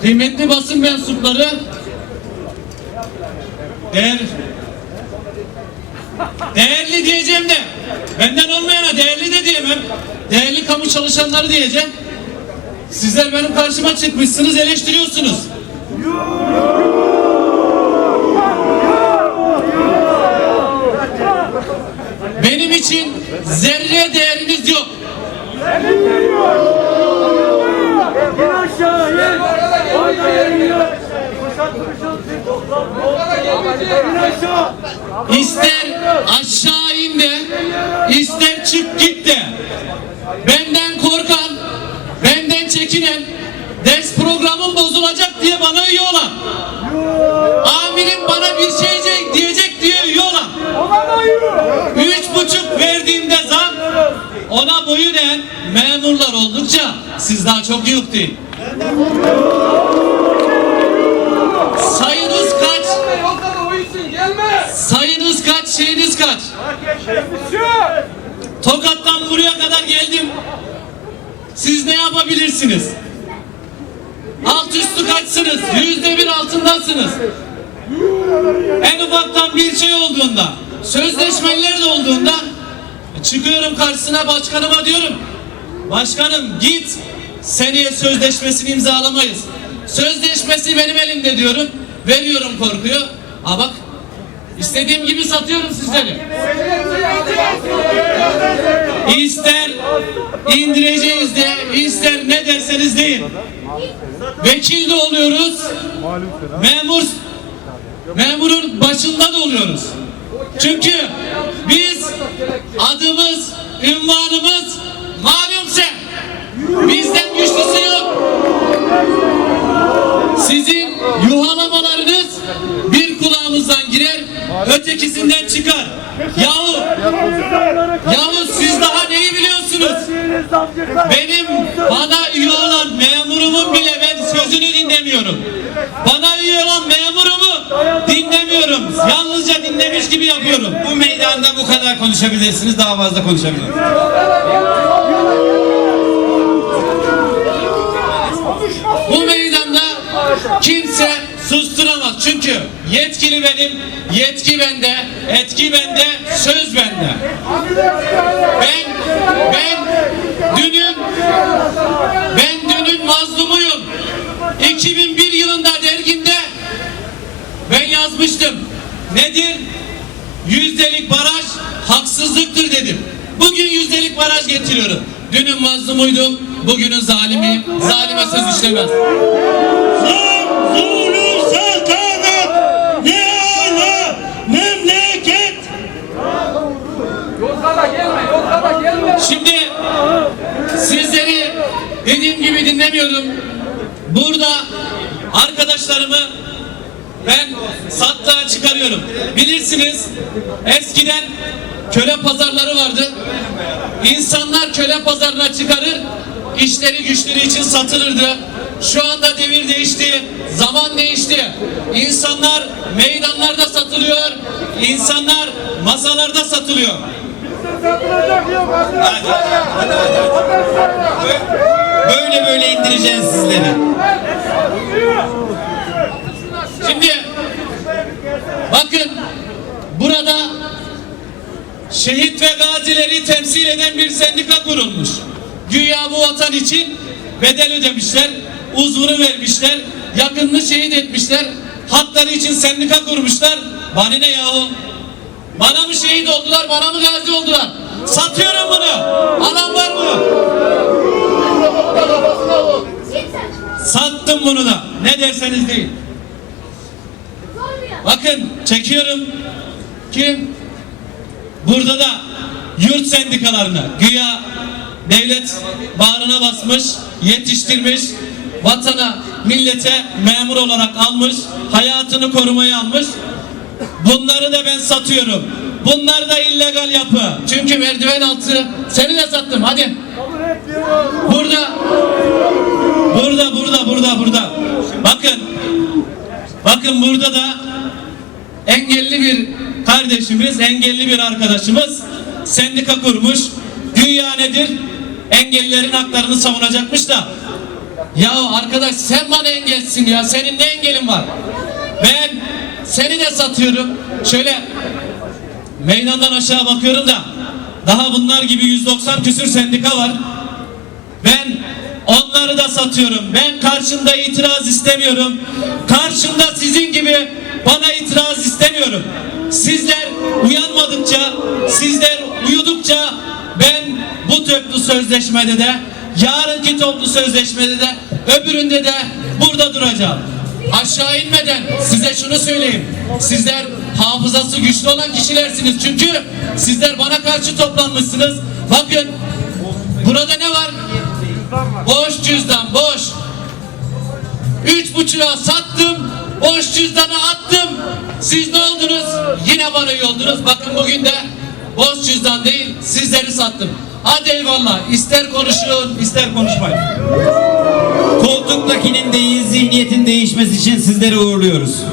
kıymetli basın mensupları, değer, değerli diyeceğim de, benden olmayana değerli de diyemem. Değerli kamu çalışanları diyeceğim. Sizler benim karşıma çıkmışsınız, eleştiriyorsunuz. Benim için zerre değeriniz yok. İn aşağı in. Orada yerin yok. Koşan duruşun siz toplam. İn aşağı. İster aşağı in de, ister çık git de. Benden korkan, benden çekinen, ders programım bozulacak diye bana üye olan, amirim bana bir şey diyecek- diye üye olan, üç buçuk verdiğimde zam, ona boyun eğen memurlar oldukça siz daha çok yok kaç? Tokat'tan buraya kadar geldim. Siz ne yapabilirsiniz? Alt üstü kaçsınız? Yüzde bir altındasınız. En ufaktan bir şey olduğunda, sözleşmeler de olduğunda çıkıyorum karşısına başkanıma diyorum. Başkanım git seneye sözleşmesini imzalamayız. Sözleşmesi benim elimde diyorum. Veriyorum korkuyor. Ha bak istediğim gibi satıyorum sizleri. İster indireceğiz de ister ne derseniz deyin. Vekil de oluyoruz. Memur memurun başında da oluyoruz. Çünkü biz adımız, ünvanımız malumse bizden güçlüsü yok. Sizin yuhalamalarınız bir ötekisinden çıkar. Yahu, yahu siz daha neyi biliyorsunuz? Benim bana üye olan memurumun bile ben sözünü dinlemiyorum. Bana üye olan memurumu dinlemiyorum. Yalnızca dinlemiş gibi yapıyorum. Bu meydanda bu kadar konuşabilirsiniz, daha fazla konuşabilirsiniz. Bu meydanda kimse susturamaz. Çünkü yetkili benim, yetki bende, etki bende, söz bende. Ben, ben dünün, ben dünün mazlumuyum. 2001 yılında dergimde ben yazmıştım. Nedir? Yüzdelik baraj haksızlıktır dedim. Bugün yüzdelik baraj getiriyorum. Dünün mazlumuydum, bugünün zalimi. Zalime söz işlemez. Sizleri dediğim gibi dinlemiyorum. Burada arkadaşlarımı ben sattığa çıkarıyorum. Bilirsiniz eskiden köle pazarları vardı. İnsanlar köle pazarına çıkarır, işleri güçleri için satılırdı. Şu anda devir değişti, zaman değişti. İnsanlar meydanlarda satılıyor, insanlar masalarda satılıyor. Böyle böyle indireceğiz sizleri. Şimdi bakın burada şehit ve gazileri temsil eden bir sendika kurulmuş. Güya bu vatan için bedel ödemişler, uzvunu vermişler, yakınını şehit etmişler, hakları için sendika kurmuşlar. Bana ne yahu? Bana mı şehit oldular, bana mı gazi oldular? Satıyorum bunu. Alan var mı? Sattım bunu da. Ne derseniz deyin. Bakın çekiyorum. Kim? Burada da yurt sendikalarını güya devlet bağrına basmış, yetiştirmiş, vatana, millete memur olarak almış, hayatını korumaya almış. Bunları da ben satıyorum. Bunlar da illegal yapı. Çünkü merdiven altı seni de sattım. Hadi. Burada Burada, burada, burada, burada. Bakın. Bakın burada da engelli bir kardeşimiz, engelli bir arkadaşımız sendika kurmuş. Güya nedir? Engellilerin haklarını savunacakmış da Ya arkadaş sen bana engelsin ya. Senin ne engelin var? Ben seni de satıyorum. Şöyle meydandan aşağı bakıyorum da daha bunlar gibi 190 küsür sendika var. Ben onları da satıyorum. Ben karşında itiraz istemiyorum. Karşında sizin gibi bana itiraz istemiyorum. Sizler uyanmadıkça, sizler uyudukça ben bu toplu sözleşmede de, yarınki toplu sözleşmede de, öbüründe de burada duracağım. Aşağı inmeden size şunu söyleyeyim. Sizler hafızası güçlü olan kişilersiniz. Çünkü sizler bana karşı toplanmışsınız. Bakın burada ne var? Boş cüzdan boş. Üç buçuğa sattım. Boş cüzdanı attım. Siz ne oldunuz? Yine bana iyi oldunuz. Bakın bugün de boş cüzdan değil sizleri sattım. Hadi eyvallah. İster konuşun ister konuşmayın. Koltuktakinin değil zihniyetin değişmesi için sizleri uğurluyoruz.